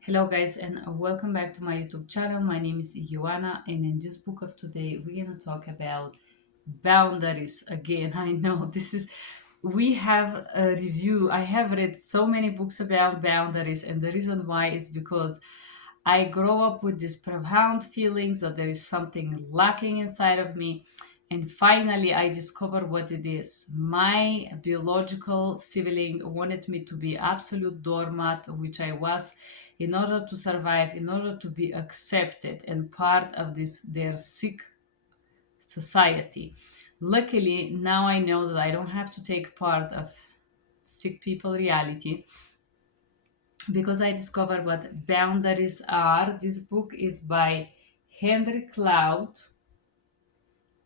Hello, guys, and welcome back to my YouTube channel. My name is Ioana, and in this book of today, we're gonna talk about boundaries again. I know we have a review. I have read so many books about boundaries, and the reason why is because I grow up with these profound feelings that there is something lacking inside of me. And finally, I discover what it is. My biological sibling wanted me to be absolute doormat, which I was, in order to survive, in order to be accepted and part of this their sick society. Luckily, now I know that I don't have to take part of sick people reality because I discovered what boundaries are. This book is by Henry Cloud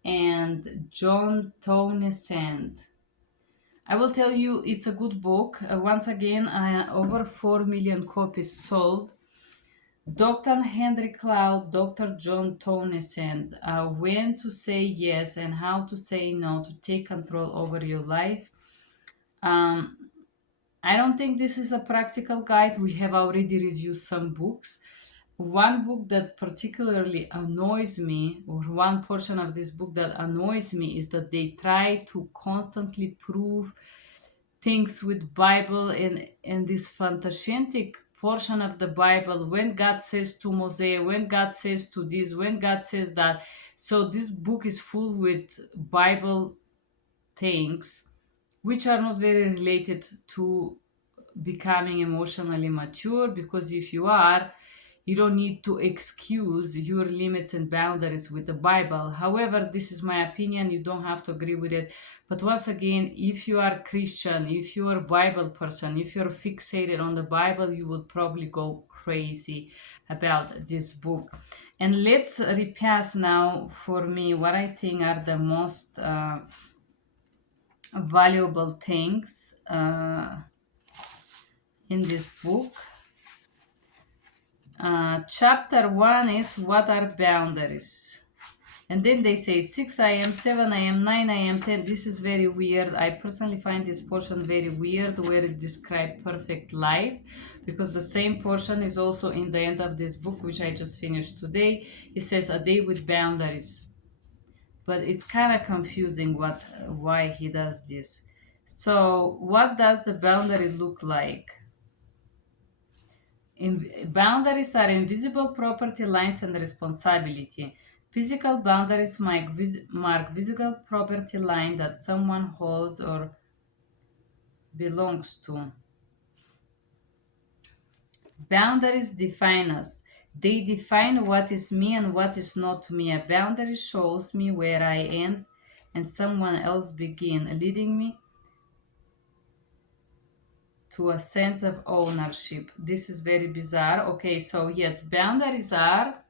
and John Townsend. I will tell you, it's a good book. Once again, over 4 million copies sold. Dr. Henry Cloud, Dr. John Townsend, when to say yes and how to say no to take control over your life. Um, I don't think this is a practical guide. We have already reviewed some books. One book that particularly annoys me, or one portion of this book that annoys me, is that they try to constantly prove things with Bible and this fantastic portion of the Bible when God says to Moses, when God says to this, when God says that. So this book is full with Bible things which are not very related to becoming emotionally mature, because if you are, you don't need to excuse your limits and boundaries with the Bible. However, this is my opinion, you don't have to agree with it. But once again, if you are Christian, if you are a Bible person, if you're fixated on the Bible, you would probably go crazy about this book. And let's repass now for me what I think are the most valuable things in this book. Chapter 1 is what are boundaries? And then they say 6 a.m., 7 a.m., 9 a.m., 10. This is very weird. I personally find this portion very weird where it describes perfect life, because the same portion is also in the end of this book, which I just finished today. It says a day with boundaries. But it's kind of confusing why he does this. So, what does the boundary look like? Boundaries are invisible property lines and responsibility. Physical boundaries mark physical property line that someone holds or belongs to. Boundaries define us. They define what is me and what is not me. A boundary shows me where I end and someone else begin, leading me to a sense of ownership. This is very bizarre. Okay, so yes, boundaries are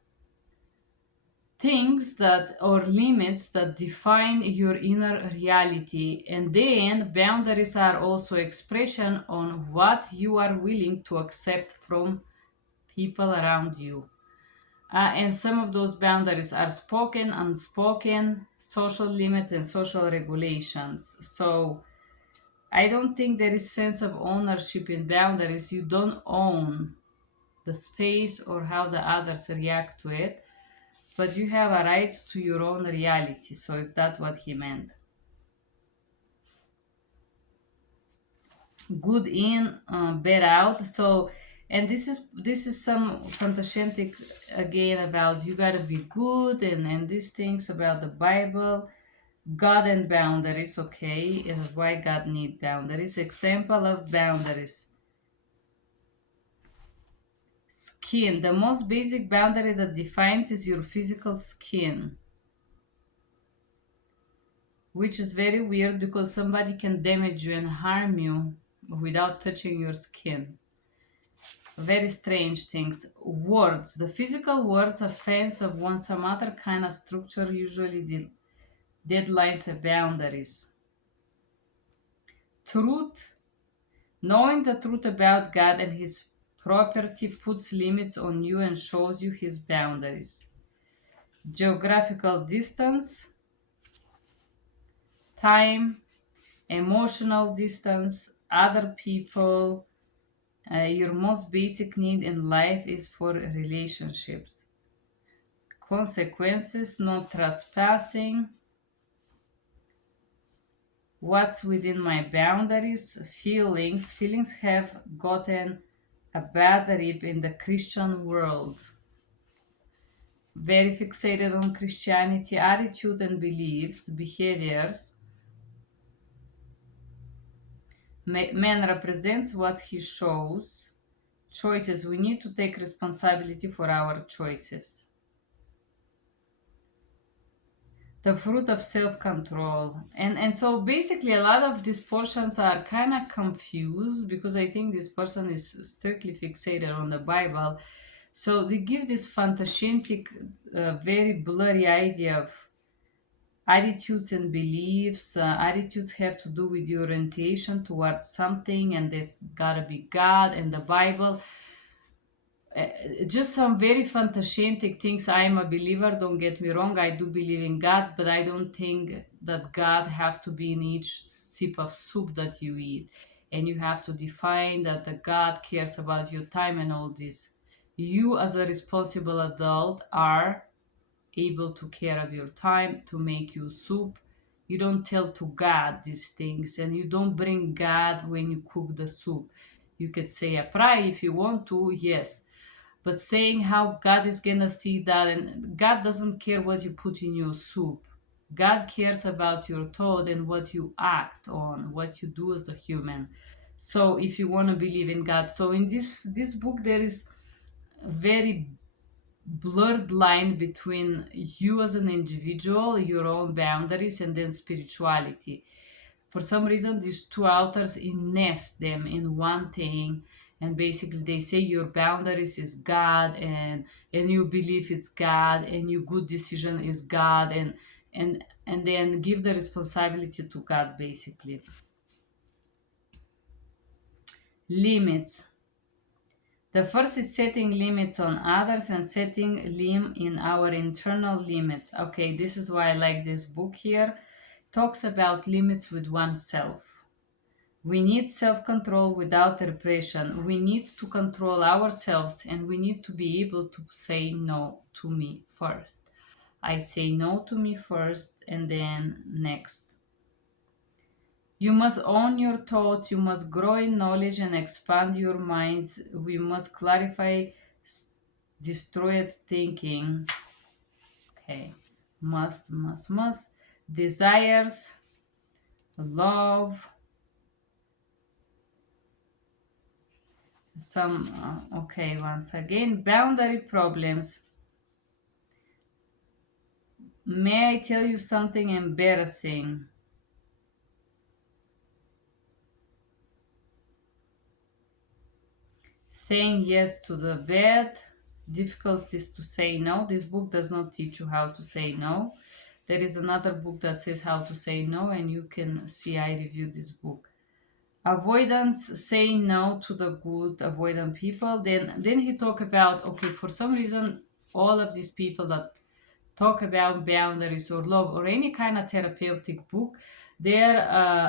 things that or limits that define your inner reality, and then boundaries are also expression on what you are willing to accept from people around you. And some of those boundaries are spoken, unspoken, social limits, and social regulations. So I don't think there is sense of ownership in boundaries. You don't own the space or how the others react to it, but you have a right to your own reality. So if that's what he meant, good in, bad out. So, and this is some fantastic again about you gotta be good, and these things about the Bible, God and boundaries. Okay, why God need boundaries? Example of boundaries: skin. The most basic boundary that defines is your physical skin, which is very weird because somebody can damage you and harm you without touching your skin. Very strange things. Words. The physical words offense of one some other kind of structure, usually the deadlines and boundaries. Truth. Knowing the truth about God and His property puts limits on you and shows you His boundaries. Geographical distance, time, emotional distance, other people, Your most basic need in life is for relationships. Consequences, not trespassing. What's within my boundaries? Feelings. Feelings have gotten a bad rep in the Christian world. Very fixated on Christianity, attitude and beliefs, behaviors. Man represents what he shows. Choices. We need to take responsibility for our choices. The fruit of self-control. And so basically a lot of these portions are kind of confused because I think this person is strictly fixated on the Bible. So they give this fantascientific, very blurry idea of attitudes and beliefs. Attitudes have to do with your orientation towards something, and there's gotta be God and the Bible. uh, just some very fantascientific things. I am a believer, don't get me wrong. I do believe in God, but I don't think that God have to be in each sip of soup that you eat. And you have to define that the God cares about your time and all this. You as a responsible adult are able to care of your time to make you soup. You don't tell to God these things, and you don't bring God when you cook the soup. You could say a prayer if you want to, yes, but saying how God is gonna see that, and God doesn't care what you put in your soup. God cares about your thought and what you act on, what you do as a human. So if you want to believe in God, so in this book there is a very blurred line between you as an individual, your own boundaries, and then spirituality. For some reason these two authors nest them in one thing, and basically they say your boundaries is God, and you believe it's God, and your good decision is God, and then give the responsibility to God basically. Limits. The first is setting limits on others and setting lim in our internal limits. Okay, this is why I like this book here. Talks about limits with oneself. We need self control without repression. We need to control ourselves, and we need to be able to say no to me first. I say no to me first, and then next. You must own your thoughts, you must grow in knowledge and expand your minds. We must clarify destroyed thinking. Okay. Must. Desires, love, okay, once again, boundary problems. May I tell you something embarrassing? Saying yes to the bed, difficulties to say no. This book does not teach you how to say no. There is another book that says how to say no, and you can see I reviewed this book. Avoidance, saying no to the good, avoidant people. Then he talk about, okay, for some reason all of these people that talk about boundaries or love or any kind of therapeutic book, they're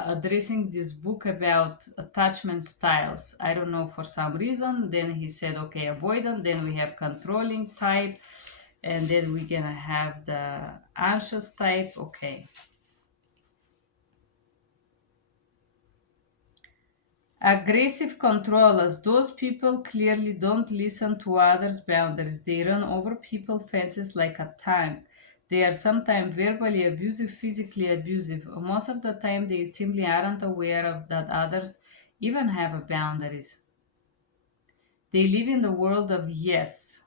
addressing this book about attachment styles. I don't know, for some reason. Then he said, okay, avoidant, then we have controlling type, and then we're gonna have the anxious type. Okay. Aggressive controllers. Those people clearly don't listen to others' boundaries. They run over people's fences like a tank. They are sometimes verbally abusive, physically abusive. Most of the time, they simply aren't aware of that others even have boundaries. They live in the world of yes.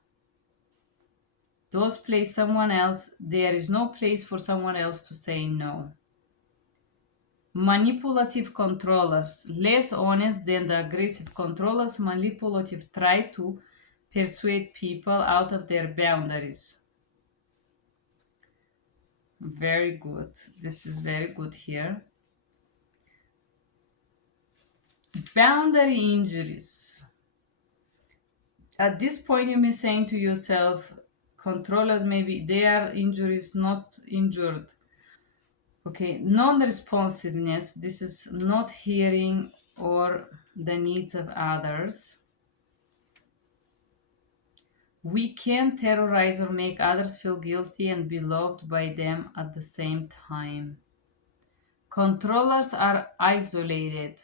Those place someone else. There is no place for someone else to say no. Manipulative controllers, less honest than the aggressive controllers. Manipulative try to persuade people out of their boundaries. Very good. This is very good here. Boundary injuries. At this point, you may be saying to yourself, controllers, maybe their injuries not injured. Okay, non-responsiveness. This is not hearing or the needs of others. We can terrorize or make others feel guilty and be loved by them at the same time. Controllers are isolated.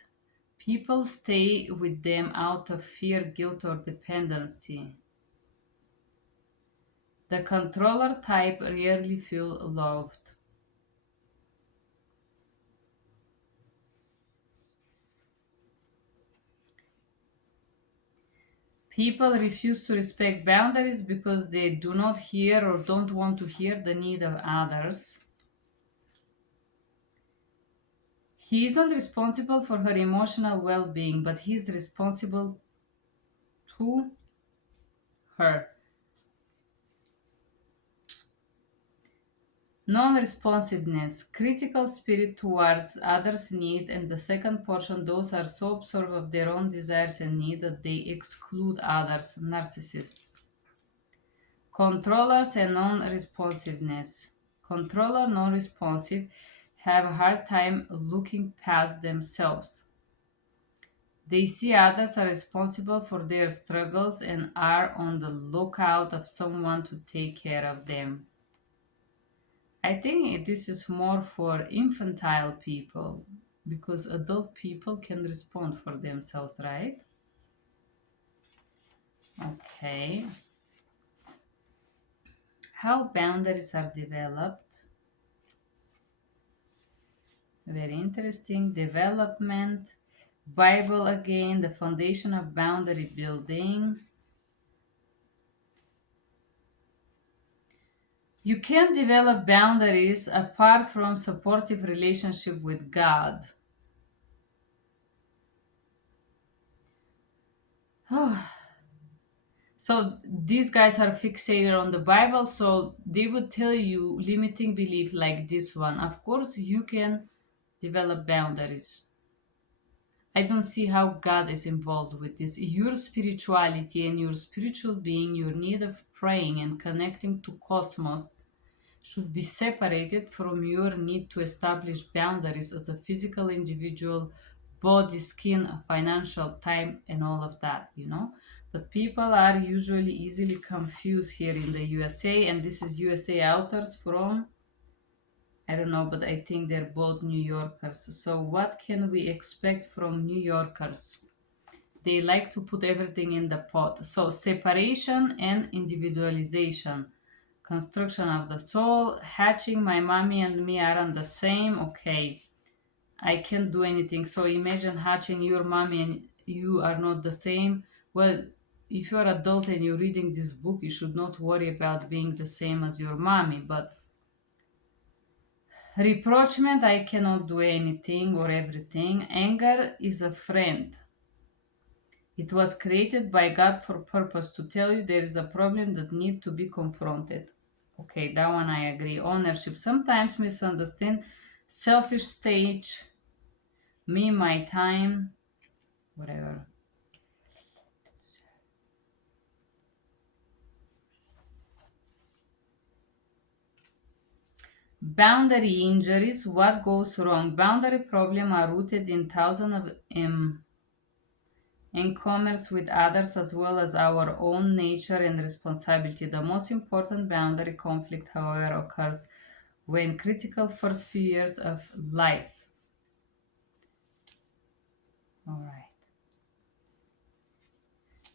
People stay with them out of fear, guilt, or dependency. The controller type rarely feel loved. People refuse to respect boundaries because they do not hear or don't want to hear the need of others. He isn't responsible for her emotional well being, but he's responsible to her. Non responsiveness, critical spirit towards others' need, and the second portion, those are so absorbed of their own desires and need that they exclude others, narcissist. Controllers and non-responsiveness. Controller, non-responsive, have a hard time looking past themselves. They see others are responsible for their struggles and are on the lookout of someone to take care of them. I think this is more for infantile people because adult people can respond for themselves, right? Okay. How boundaries are developed. Very interesting. Development. Bible again, the foundation of boundary building. You can develop boundaries apart from supportive relationship with God. So these guys are fixated on the Bible, so they would tell you limiting belief like this one. Of course, you can develop boundaries. I don't see how God is involved with this. Your spirituality and your spiritual being, your need of praying and connecting to cosmos should be separated from your need to establish boundaries as a physical individual, body, skin, financial, time, and all of that. But people are usually easily confused here in the USA, and this is USA authors from, I don't know, but I think they're both New Yorkers. So, what can we expect from New Yorkers? They like to put everything in the pot. So, separation and individualization. Construction of the soul. Hatching, my mommy and me aren't the same. Okay, I can't do anything. So, imagine hatching your mommy and you are not the same. Well, if you're adult and you're reading this book, you should not worry about being the same as your mommy. But reproachment, I cannot do anything or everything. Anger is a friend. It was created by God for purpose to tell you there is a problem that need to be confronted. Okay, that one I agree. Ownership, sometimes misunderstand. Selfish stage, me, my time, whatever. Boundary injuries, what goes wrong? Boundary problems are rooted in thousands of in commerce with others as well as our own nature and responsibility. The most important boundary conflict, however, occurs when critical first few years of life. All right.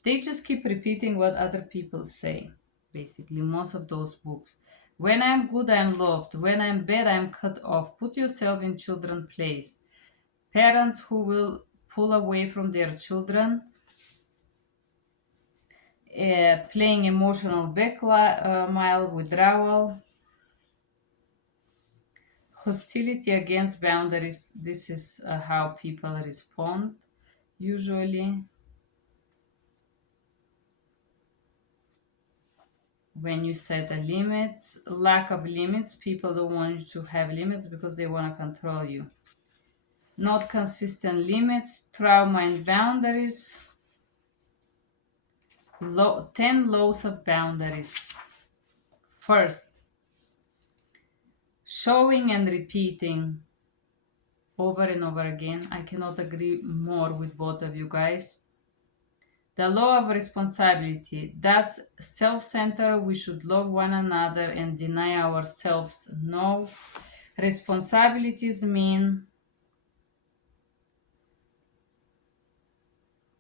They just keep repeating what other people say, basically, most of those books. When I'm good, I'm loved. When I'm bad, I'm cut off. Put yourself in children's place. Parents who will pull away from their children, playing emotional blackmail, withdrawal, hostility against boundaries. This is how people respond usually. When you set the limits, lack of limits, people don't want you to have limits because they want to control you. Not consistent limits, trauma and boundaries. 10 laws of boundaries. First, showing and repeating over and over again. I cannot agree more with both of you guys. The law of responsibility. That's self-centered. We should love one another and deny ourselves. No. Responsibilities mean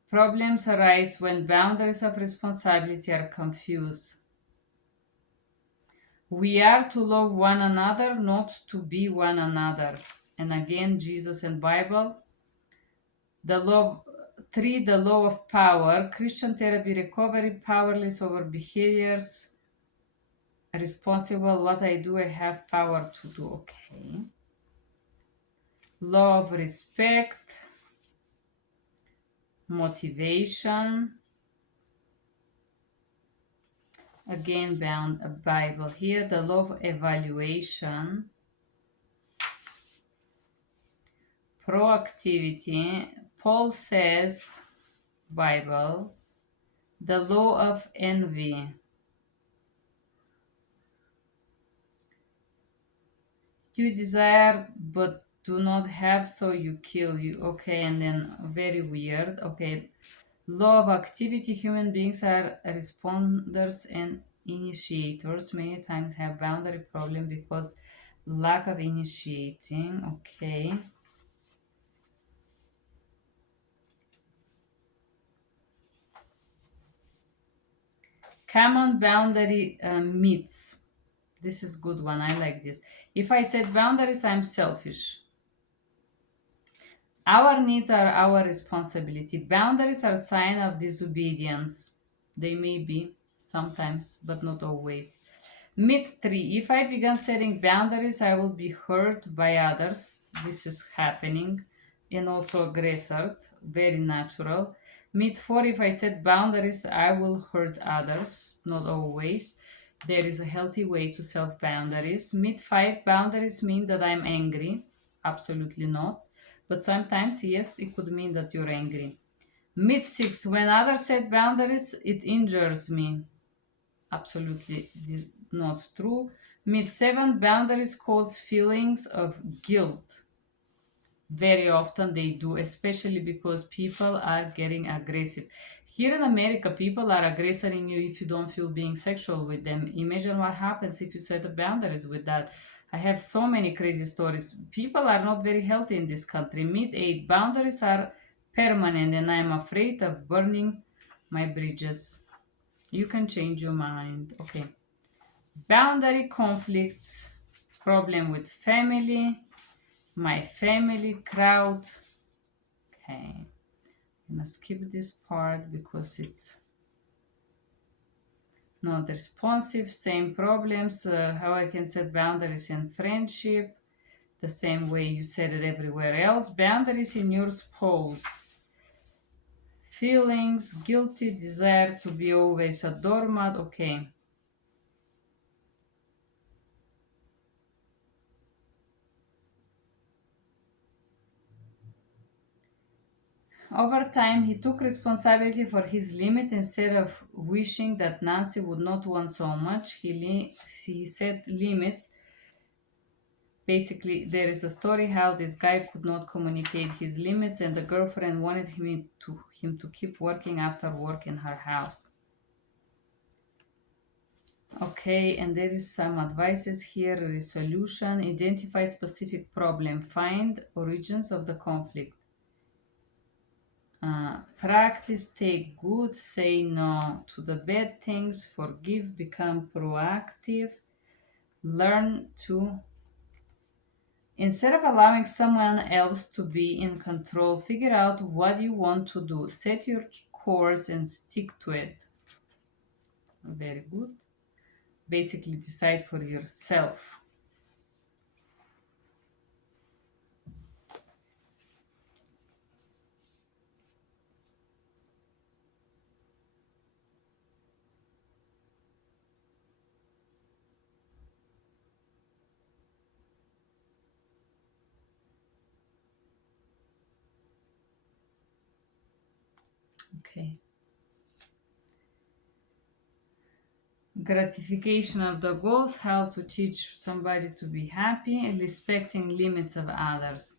problems arise when boundaries of responsibility are confused. We are to love one another, not to be one another. And again, Jesus and Bible. The law 3, the law of power. Christian therapy recovery, powerless over behaviors. Responsible, what I do, I have power to do. Okay. Law of respect, motivation. Again, bound a Bible here. The law of evaluation, proactivity. Paul says, Bible, the law of envy. You desire but do not have, so you kill. You okay? And then very weird. Okay, law of activity. Human beings are responders and initiators. Many times have boundary problem because lack of initiating. Okay. Common boundary myths. This is good one. I like this. If I set boundaries, I'm selfish. Our needs are our responsibility. Boundaries are a sign of disobedience. They may be sometimes, but not always. Myth 3. If I begin setting boundaries, I will be hurt by others. This is happening. And also aggressor. Very natural. Myth 4. If I set boundaries, I will hurt others. Not always. There is a healthy way to self boundaries. Myth 5. Boundaries mean that I'm angry. Absolutely not. But sometimes, yes, it could mean that you're angry. Myth 6. When others set boundaries, it injures me. Absolutely not true. Myth 7. Boundaries cause feelings of guilt. Very often they do, especially because people are getting aggressive. Here in America, people are aggressing you if you don't feel being sexual with them. Imagine what happens if you set the boundaries with that. I have so many crazy stories. People are not very healthy in this country. Myth 8. Boundaries are permanent, and I'm afraid of burning my bridges. You can change your mind. Okay. Boundary conflicts, problem with family, my family crowd. Okay, I'm gonna skip this part because it's not responsive. Same problems. How I can set boundaries in friendship, the same way you set it everywhere else. Boundaries in your spouse. Feelings, guilty, desire to be always a doormat. Okay. Over time, he took responsibility for his limit instead of wishing that Nancy would not want so much. He set limits. Basically, there is a story how this guy could not communicate his limits, and the girlfriend wanted him to keep working after work in her house. Okay, and there is some advices here. Resolution: identify specific problem, find origins of the conflict. Practice, take good, say no to the bad things, forgive, become proactive, learn to, instead of allowing someone else to be in control, figure out what you want to do, set your course and stick to it. Very good. Basically, decide for yourself. Okay. Gratification of the goals, how to teach somebody to be happy, and respecting limits of others.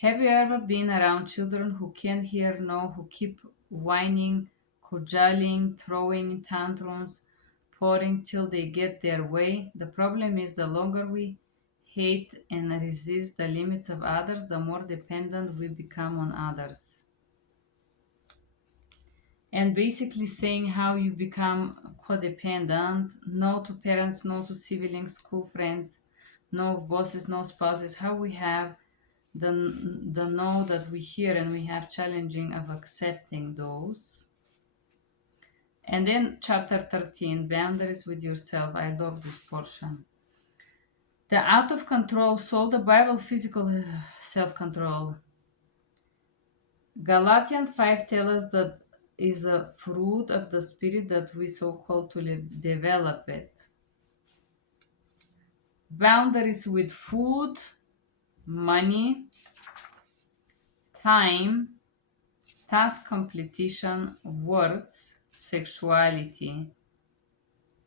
Have you ever been around children who can't hear no, who keep whining cajoling, throwing tantrums, pouring till they get their way. The problem is the longer we hate and resist the limits of others, the more dependent we become on others. And basically saying how you become codependent: no to parents, no to siblings, school friends, no bosses, no spouses. How we have the no that we hear, and we have challenging of accepting those. And then chapter 13, boundaries with yourself. I love this portion. The out of control soul, the Bible, physical self-control. Galatians 5 tells us that is a fruit of the spirit that we so called to develop it. Boundaries with food, money, time, task completion, words, sexuality,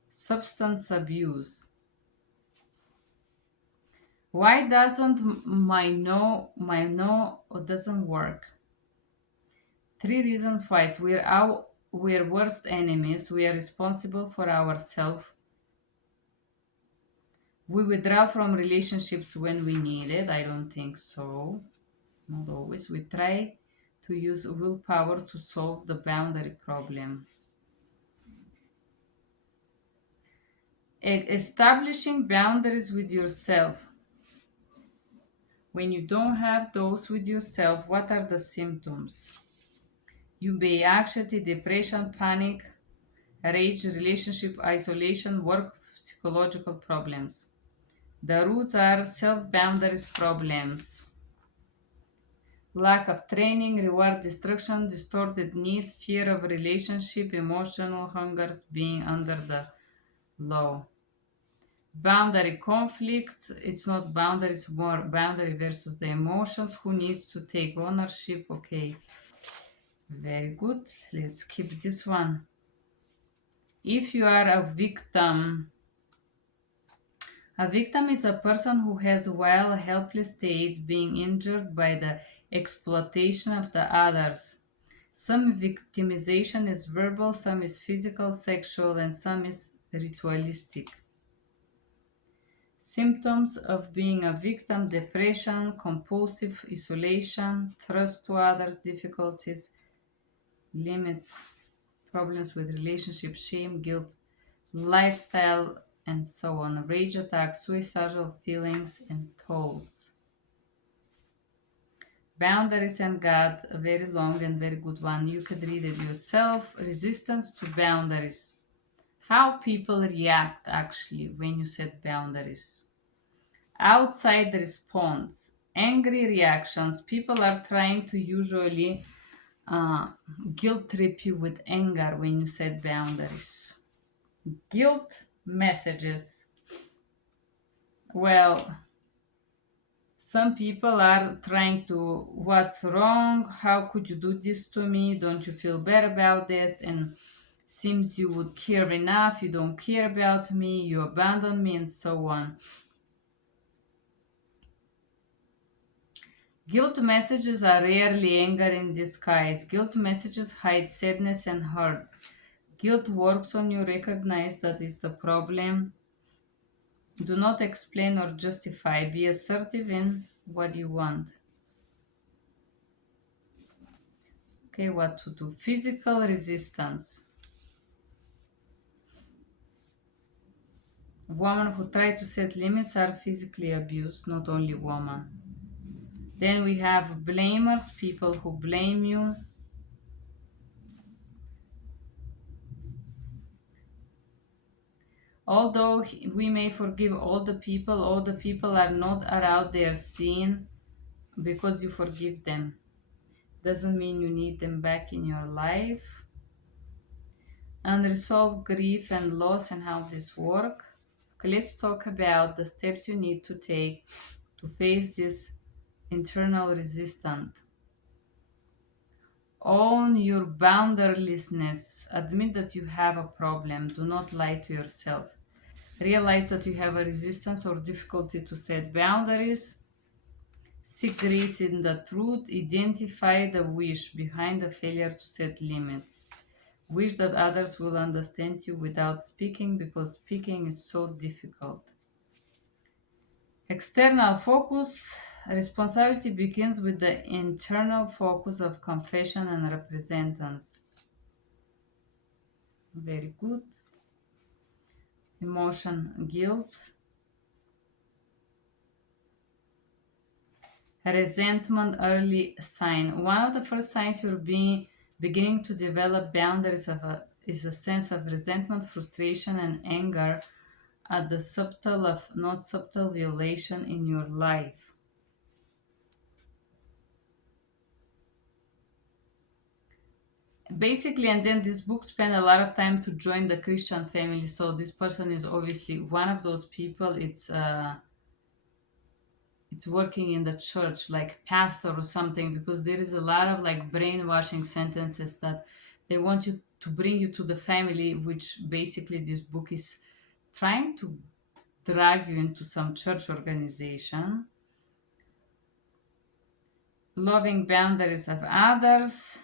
substance abuse. Why doesn't my no doesn't work? Three reasons why. We're worst enemies. We are responsible for ourselves. We withdraw from relationships when we need it. I don't think so. Not always. We try to use willpower to solve the boundary problem. Establishing boundaries with yourself. When you don't have those with yourself, what are the symptoms? You may anxiety, depression, panic, rage, relationship isolation, work, psychological problems. The roots are self boundaries problems. Lack of training, reward destruction, distorted need, fear of relationship, emotional hunger, being under the law. Boundary conflict, it's not boundary, it's more boundary versus the emotions. Who needs to take ownership? Okay, very good. Let's keep this one. If you are a victim is a person who has, while a helpless state, being injured by the exploitation of the others. Some victimization is verbal, some is physical, sexual, and some is ritualistic. Symptoms of being a victim: depression, compulsive isolation, trust to others, difficulties, limits, problems with relationship, shame, guilt, lifestyle, and so on. Rage attacks, suicidal feelings, and thoughts. Boundaries and God, a very long and very good one. You could read it yourself. Resistance to boundaries. How people react actually when you set boundaries. Outside response. Angry reactions. People are trying to usually uh, guilt trip you with anger when you set boundaries. Guilt messages. Well, some people are trying to, what's wrong? How could you do this to me? Don't you feel bad about it? And seems you would care enough. You don't care about me. You abandon me, and so on. Guilt messages are rarely anger in disguise. Guilt messages hide sadness and hurt. Guilt works on you. Recognize that is the problem. Do not explain or justify. Be assertive in what you want. Okay, what to do? Physical resistance. Women who try to set limits are physically abused, not only women. Then we have blamers, people who blame you. Although we may forgive all the people are not out there seen because you forgive them. Doesn't mean you need them back in your life. Unresolved grief and loss and how this work. Okay, let's talk about the steps you need to take to face this internal resistance. Own your boundarylessness. Admit that you have a problem. Do not lie to yourself. Realize that you have a resistance or difficulty to set boundaries. Seek grace in the truth. Identify the wish behind the failure to set limits. Wish that others will understand you without speaking because speaking is so difficult. External focus. Responsibility begins with the internal focus of confession and repentance. Very good. Emotion, guilt. Resentment, early sign. One of the first signs you're beginning to develop boundaries is a sense of resentment, frustration, and anger at the subtle of not subtle violation in your life. Basically, and then this book spent a lot of time to join the Christian family. So this person is obviously one of those people. It's working in the church like pastor or something, because there is a lot of like brainwashing sentences that they want you to bring you to the family, which basically this book is trying to drag you into some church organization. Loving boundaries of others.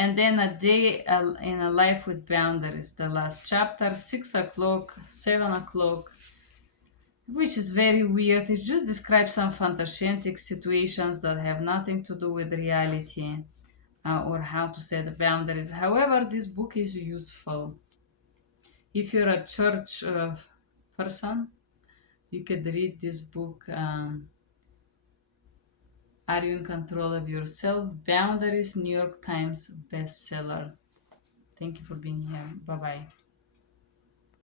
And then a day in a life with boundaries, the last chapter, 6 o'clock, 7 o'clock, which is very weird. It just describes some fantastic situations that have nothing to do with reality, or how to set boundaries. However, this book is useful. If you're a church person, you could read this book. Are You in Control of Yourself? Boundaries, New York Times bestseller. Thank you for being here. Bye bye.